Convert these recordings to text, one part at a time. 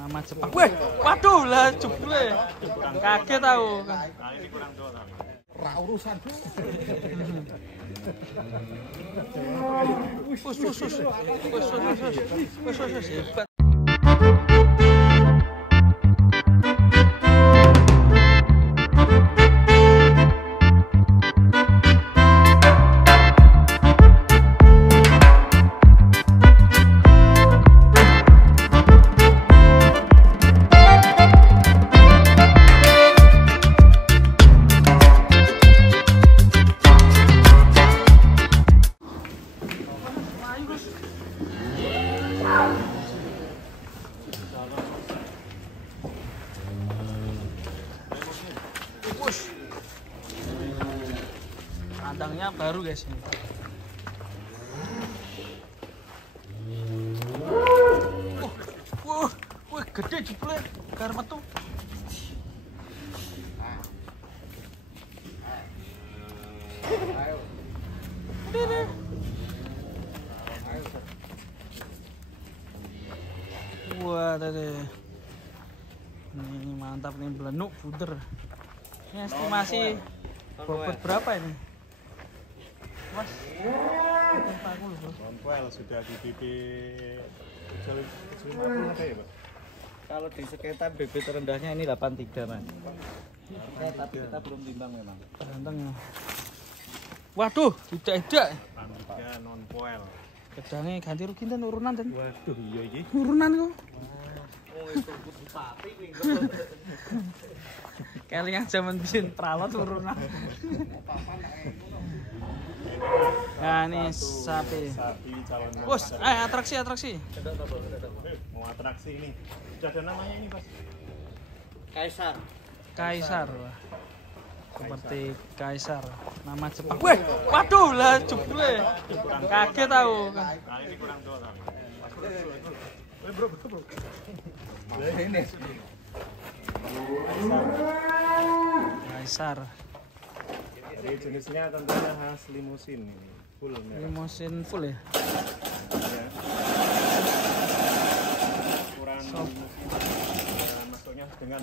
Nama Jepang. Weh, waduh lah jebule. Kaget aku. Kali ini kurang tua tapi. Ra urusan. Hebat. Kandangnya baru guys ini. Wah, gede jebule gar metu. Wah, tadi. Ini mantap nih, belenuk buder. Ini estimasi bobot berapa ini? Mas, Kompel sudah di bibit kecil 50 ada ya, Pak? Kalau di sekitar bibit terendahnya ini 83, Mas. Tapi kita belum timbang memang. Ganteng ya. Waduh, tidak. 83 non poel. Kedane ganti rugi dan urunan dan. Waduh, iya iki. Urunan kok. Kali yang zaman bikin pralot urunan. Nah, ini sapi. Sapi calon. Bos, atraksi. Mau atraksi ini. Sudah ada namanya ini, Mas. Kaisar. Wah. Seperti Kaisar. Nama Jepang. Weh, waduh lah jebule. Kaget aku. Kali ini kurang tua tapi. Bro. Ini Kaisar. Jadi jenisnya tentunya khas limusin ini. Full merah. Limusin full ya. Ya. Ukuran limusin. Masuknya dengan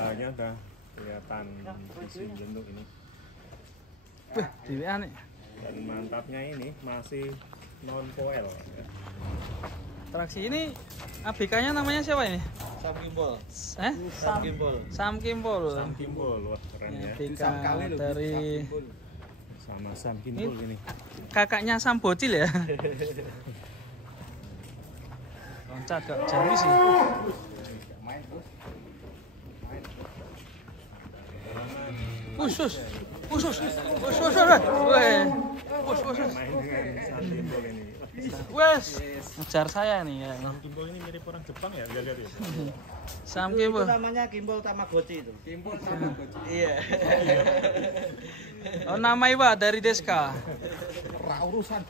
bahannya udah kelihatan isi bentuk ini. Wih, dilihat nih. Dan mantapnya ini masih non foil. Atraksi ini ABK-nya namanya siapa ini? Sam Kimbol. Sam Kimbol. Sam Kimbol, wah keren ya. ABK dari Sama Sam Kimbol ini. kakaknya Sam Bocil ya. Loncat gak jari sih. Usus. Main dengan Sam Kimbol ini. Wes, ngejar saya nih ya. Sam Kimbol ini mirip orang Jepang ya, lihat ya. Sam Itu Kimbol. namanya Kimbol Tamagotchi itu. Kimbol Tamagotchi. Iya. Oh, nama Iwa dari Deska. Ra urusan.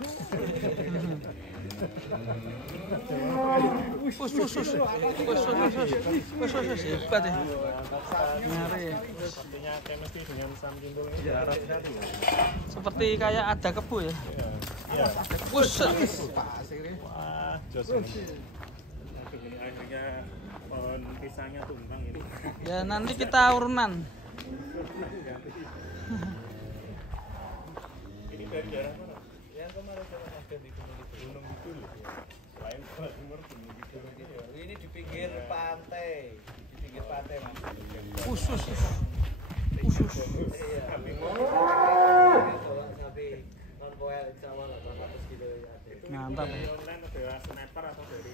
Hebat ya. Nyari. Sepertinya chemistry dengan Sam Kimbol ini jarak sekali ya. Seperti kayak ada kebu ya. Iya. Buset. Wah, jos ini. Ini akhirnya pohon pisangnya tumbang ini. Ya nanti kita urunan. Ini dari daerah mana? Yang kemarin saya ada di Gunung Kidul. Selain Jawa Timur, Gunung Kidul ini ya. Ini di pinggir pantai. Di pinggir pantai, Mas. Usus. Iya. Sapi Sapi non poel insya Allah 800 kilo ya. Mantap. dari online ada sniper atau dari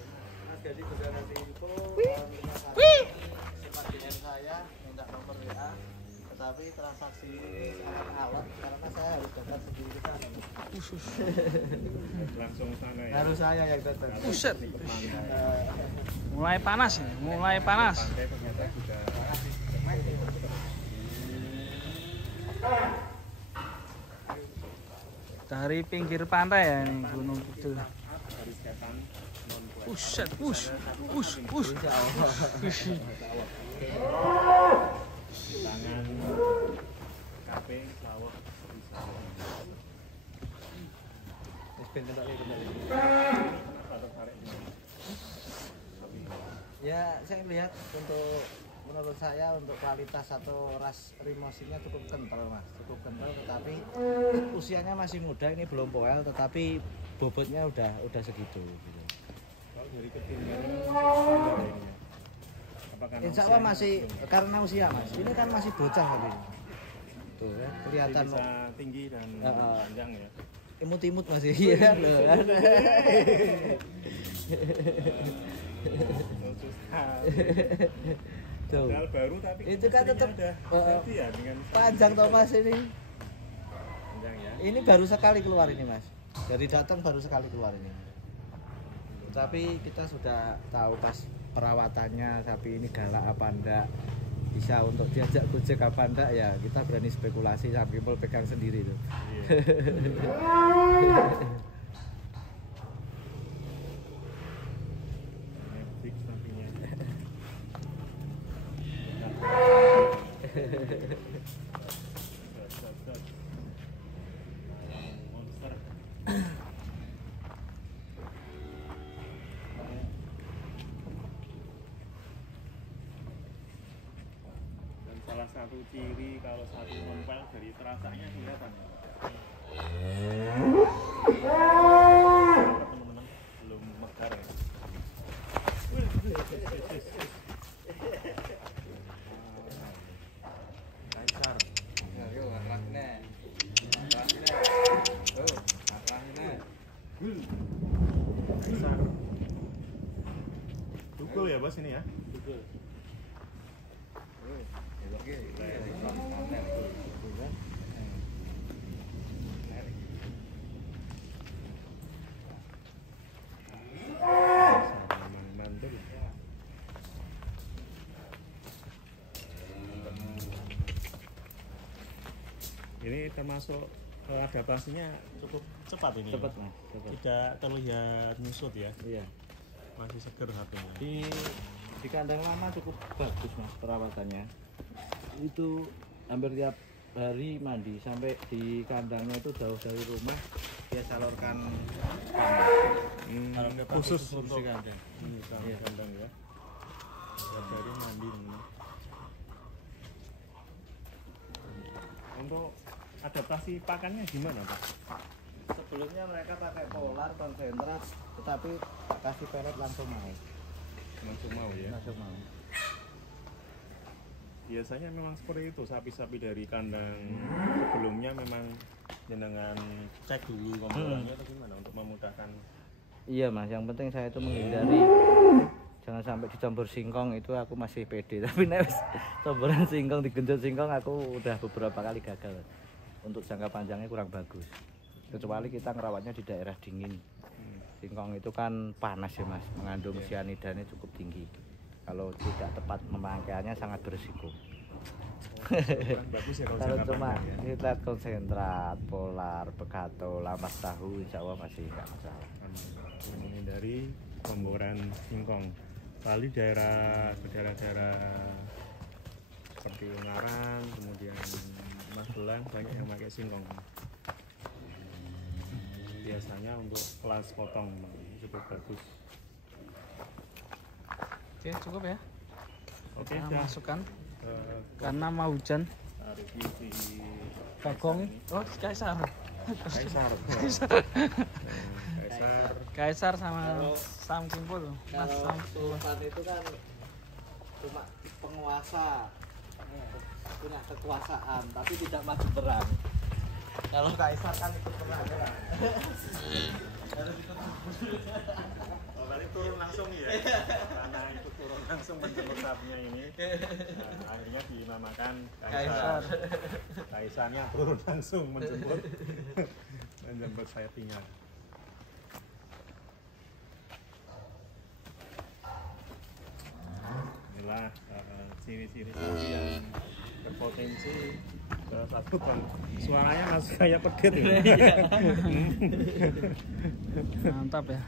Mas Gadi juga kasih info. Simpan DM saya, minta nomor WA. Tetapi transaksi ini sangat alot karena saya harus datang sendiri ke sana. Usus. langsung sana ya. Harus saya yang datang. Buset. Pantai. Mulai panas ya, mulai panas. Pantai ternyata juga Dari pinggir pantai ya ini Gunung Kidul. dari setan non poel. Buset, Tangan kafe sawah bisa. Wis ben entek lagi. Atau tarik lihat menurut saya untuk kualitas atau ras rimosinya cukup kental mas, cukup kental, tetapi usianya masih muda, ini belum poel, tetapi bobotnya udah segitu. Gitu. Kalau dari ketinggian ini ya. Apakah Insya Allah masih karena usia mas, ini kan masih bocah tapi tuh ya, kelihatan bisa tinggi dan panjang ya. Imut-imut masih iya loh kan. Tuh. Padahal baru tapi Itu kan tetap ya dengan panjang toh mas ini. panjang ya. Ini baru sekali keluar ini mas. Dari datang baru sekali keluar ini. Tapi kita sudah tahu pas perawatannya sapi ini galak apa enggak, bisa untuk diajak gojek apa enggak, ya kita berani spekulasi sapi pol pegang sendiri tuh. Magic sapinya. Monster. Dan salah satu ciri kalau sapi mempel dari terasanya kelihatan. Teman-teman belum mekar ya. Kaisar. Kaisar. Tukul ya bos ini ya? Tukul. Mantul. Ini termasuk adaptasinya cukup cepat ini. Cepat. Tidak terlihat nyusut ya. Iya. Masih seger sapinya. Di kandang lama cukup bagus mas perawatannya. Itu hampir tiap hari mandi, sampai di kandangnya itu jauh dari rumah dia salurkan Khusus untuk kandang. kandang ya. Tiap hari mandi ini. Untuk adaptasi pakannya gimana Pak? Sebelumnya mereka pakai polar konsentrat, tetapi kasih pelet langsung mau. Langsung mau ya. Langsung mau. Biasanya memang seperti itu, sapi-sapi dari kandang sebelumnya memang jenengan cek dulu komporannya atau gimana untuk memudahkan. Iya mas, yang penting saya itu menghindari jangan sampai dicampur singkong, itu aku masih pede. Tapi nek campuran singkong, digenjot singkong, aku udah beberapa kali gagal. Untuk jangka panjangnya kurang bagus. Kecuali kita ngerawatnya di daerah dingin. Singkong itu kan panas ya mas, mengandung cyanidanya cukup tinggi. Kalau tidak tepat pemakaiannya sangat berisiko. Bagus ya kalau Kalau jangka cuma panjang ya. nitrat konsentrat, polar, begato, lampas tahu, insya Allah masih nggak masalah. Menghindari pemboran singkong. Paling ke daerah-daerah seperti Ungaran, kemudian Magelang banyak yang pakai singkong. Biasanya untuk kelas potong cukup bagus. Oke, cukup ya. Oke, Kita dah. masukkan Eh, karena mau hujan. review di Bagong. Oh, Kaisar. Kaisar. Kaisar. Kaisar sama Kalau- Sam Kimpul. Mas Kalau Sam. Sultan itu kan cuma penguasa, punya kekuasaan, tapi tidak maju perang. Kalau Kaisar kan ikut perang ya. Oh, berarti turun langsung ya? Karena itu turun langsung menjemput sapinya ini. Nah, akhirnya dinamakan Kaisar. Kaisarnya turun langsung menjemput sapinya. Inilah ciri-ciri sapi yang berpotensi salah satu kan suaranya masih kayak pedet ini. Mantap ya.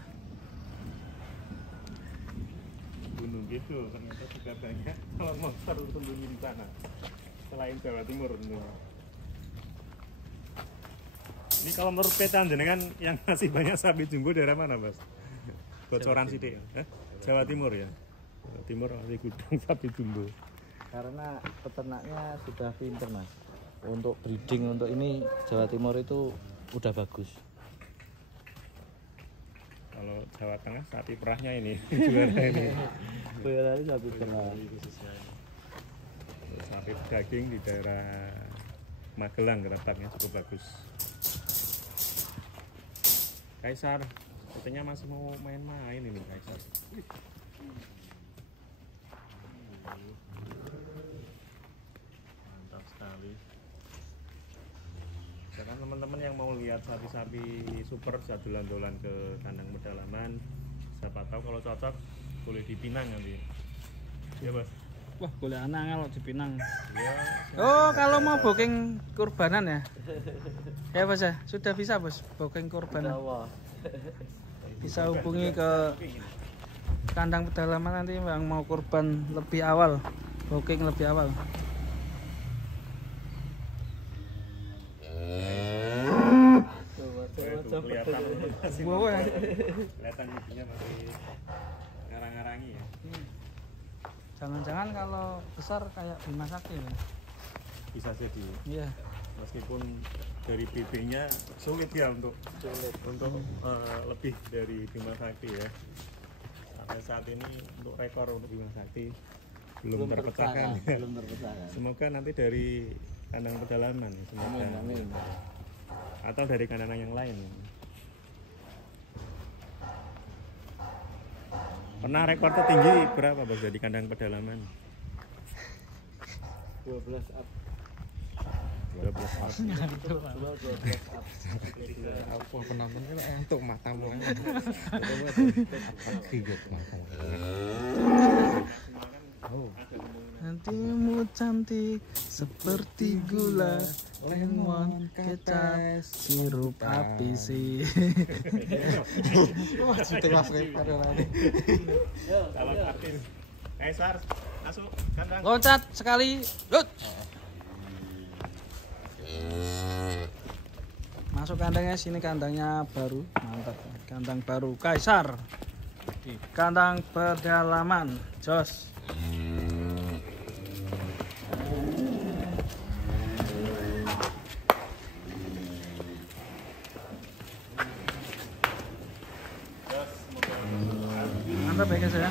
Gunung gitu ternyata juga banyak kalau monster tersembunyi di sana selain Jawa Timur tentunya. Ini kalau menurut peta jenengan yang masih banyak sapi jumbo daerah mana Mas? Bocoran sidik, Jawa Timur ya. Timur masih gudang sapi jumbo. Karena peternaknya sudah pinter mas. Untuk breeding untuk ini Jawa Timur itu udah bagus. Kalau Jawa Tengah sapi perahnya ini juara ini. Boyolali sapi perah. Sapi daging di daerah Magelang terletaknya cukup bagus. Kaisar, sepertinya masih mau main-main ini Kaisar. Mantap sekali. Sekarang teman-teman yang mau lihat sapi-sapi super bisa dolan-dolan ke kandang pedalaman. Siapa tahu kalau cocok boleh dipinang nanti. Ya bos. Wah, boleh anak kalau di Pinang. Ya. Oh, kalau mau booking kurbanan ya? Ya bos ya, sudah bisa bos booking kurbanan. Bisa hubungi ke kandang pedalaman nanti yang mau kurban lebih awal, booking lebih awal. Kelihatan masih Wow, ya. kelihatan giginya masih ngarang-ngarangi ya. Jangan-jangan kalau besar kayak Bima Sakti ya? Bisa jadi. Iya. Meskipun dari BB-nya sulit ya untuk lebih dari Bima Sakti ya. Sampai saat ini untuk rekor untuk Bima Sakti belum terpecahkan. Belum terpecahkan. Semoga nanti dari kandang pedalaman, semoga. Amin. Atau dari kandang yang lain. Pernah rekor tertinggi berapa bos dari kandang pedalaman? 12 up. 12 up. 12 up. Apa penonton kan entuk matamu kan. Kriget matamu. Oh. Nantimu cantik seperti gula, lemon, kecap, sirup api sih. Wah, cinta Mas Repar lagi. Calon artis. Kaisar, masuk kandang. Loncat sekali, lut. Masuk kandangnya, sini kandangnya baru, mantap. Kandang baru Kaisar. Kandang pedalaman, jos. Mantap ya guys ya.